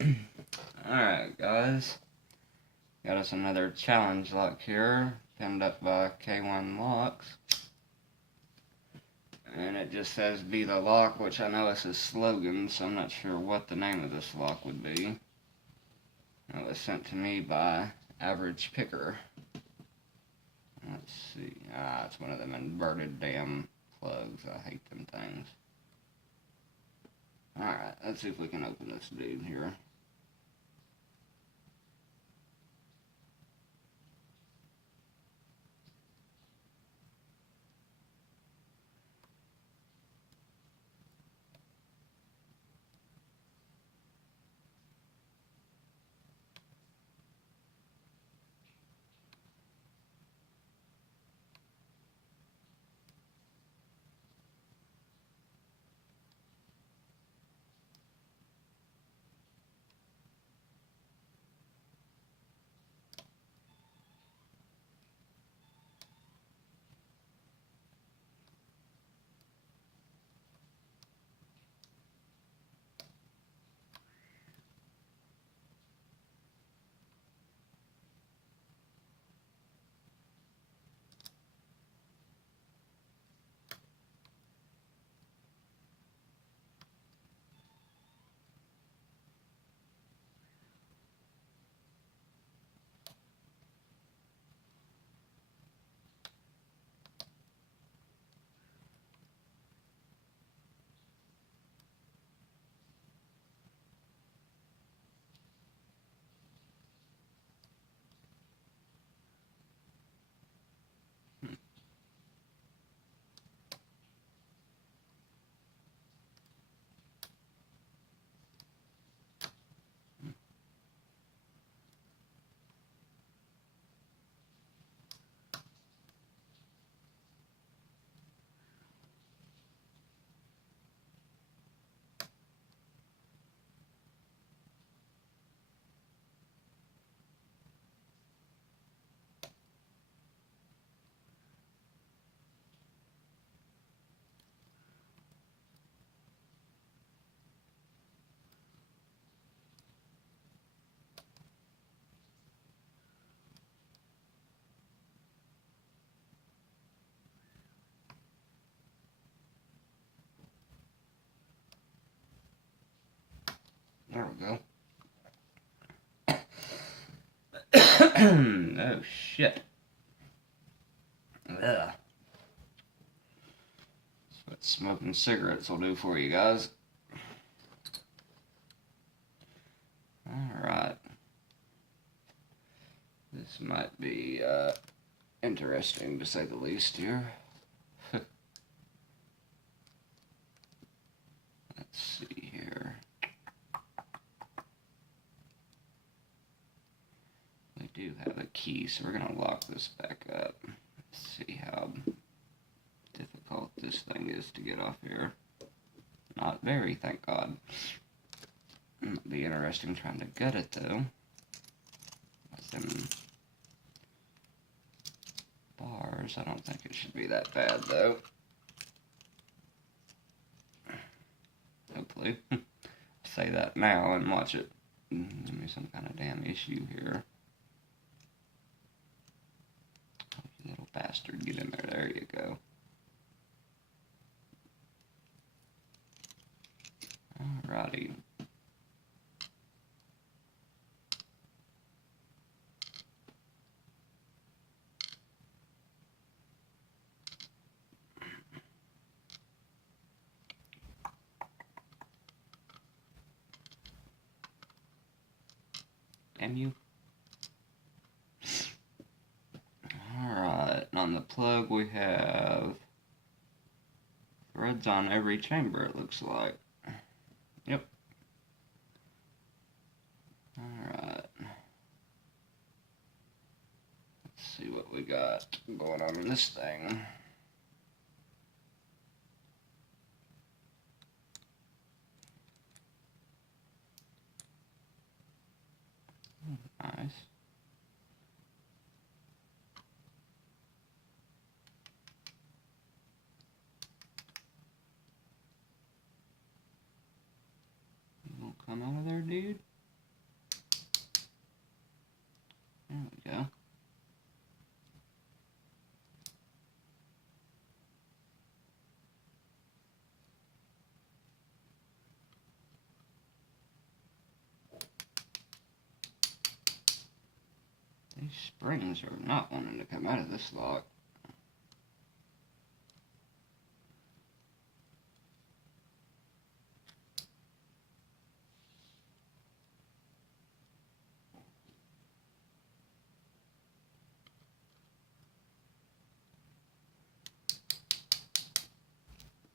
Alright, guys. Got us another challenge lock here, pinned up by K1 Locks. And it just says be the lock, which I know is a slogan, so I'm not sure what the name of this lock would be. It was sent to me by Average Picker. Let's see. It's one of them inverted damn plugs. I hate them things. Alright, let's see if we can open this dude here. There we go. Oh shit. Ugh. That's what smoking cigarettes will do for you guys. Alright. This might be interesting to say the least here. Let's see here. We do have a key, so we're going to lock this back up. Let's see how difficult this thing is to get off here. Not very, thank God. It'll be interesting trying to gut it, though. With them bars, I don't think it should be that bad, though. Hopefully. Say that now and watch it. Give me some kind of damn issue here. Oh, you little bastard, get in there. There you go. Alrighty. Damn you. Alright, on the plug we have threads on every chamber, it looks like. Yep. Alright. Let's see what we got going on in this thing. Nice. You won't come out of there, dude? These springs are not wanting to come out of this lock.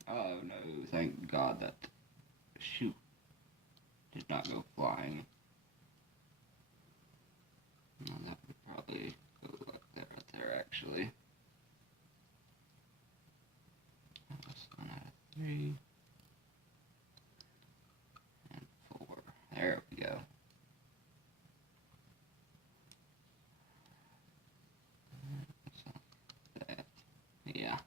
Oh no, thank God that shoe did not go flying. Well, that would probably go like that right there, actually. That's 1 out of 3. And 4. There we go. That. Yeah.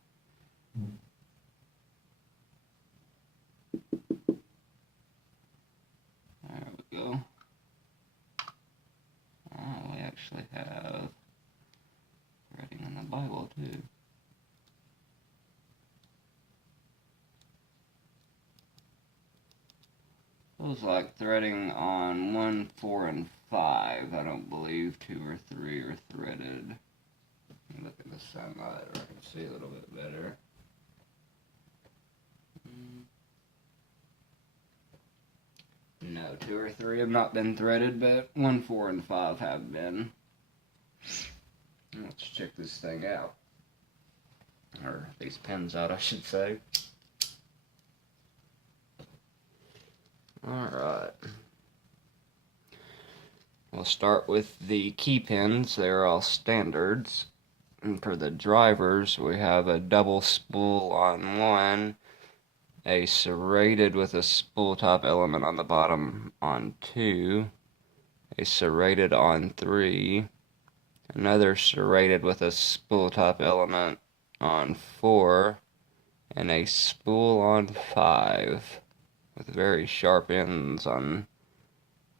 There we go. Oh, we actually have threading in the Bible too. Feels like threading on 1, 4, and 5. I don't believe 2 or 3 are threaded. Look at the sunlight, or I can see a little bit better. No, 2 or 3 have not been threaded, but 1, 4, and 5 have been. Let's check this thing out. Or these pins out, I should say. Alright. We'll start with the key pins. They're all standards. And for the drivers, we have a double spool on one, a serrated with a spool top element on the bottom on 2, a serrated on 3, another serrated with a spool top element on 4, and a spool on 5 with very sharp ends on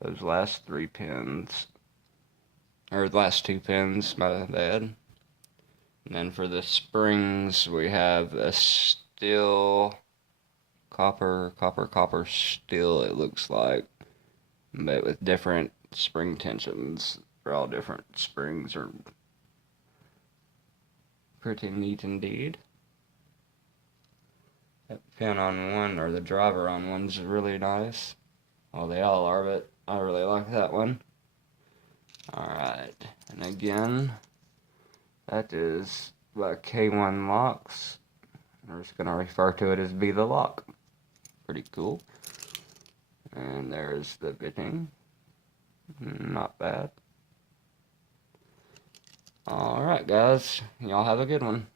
those last 3 pins, or last 2 pins, my bad. And then for the springs, we have a steel copper steel, it looks like, but with different spring tensions. For all different springs are pretty neat indeed. That pin on one, or the driver on one's really nice. Well, they all are, but I really like that one. Alright, and again, that is by K1 Locks. We're just going to refer to it as Be the Lock. Pretty cool. And there's the bitting. Not bad. Alright guys, y'all have a good one.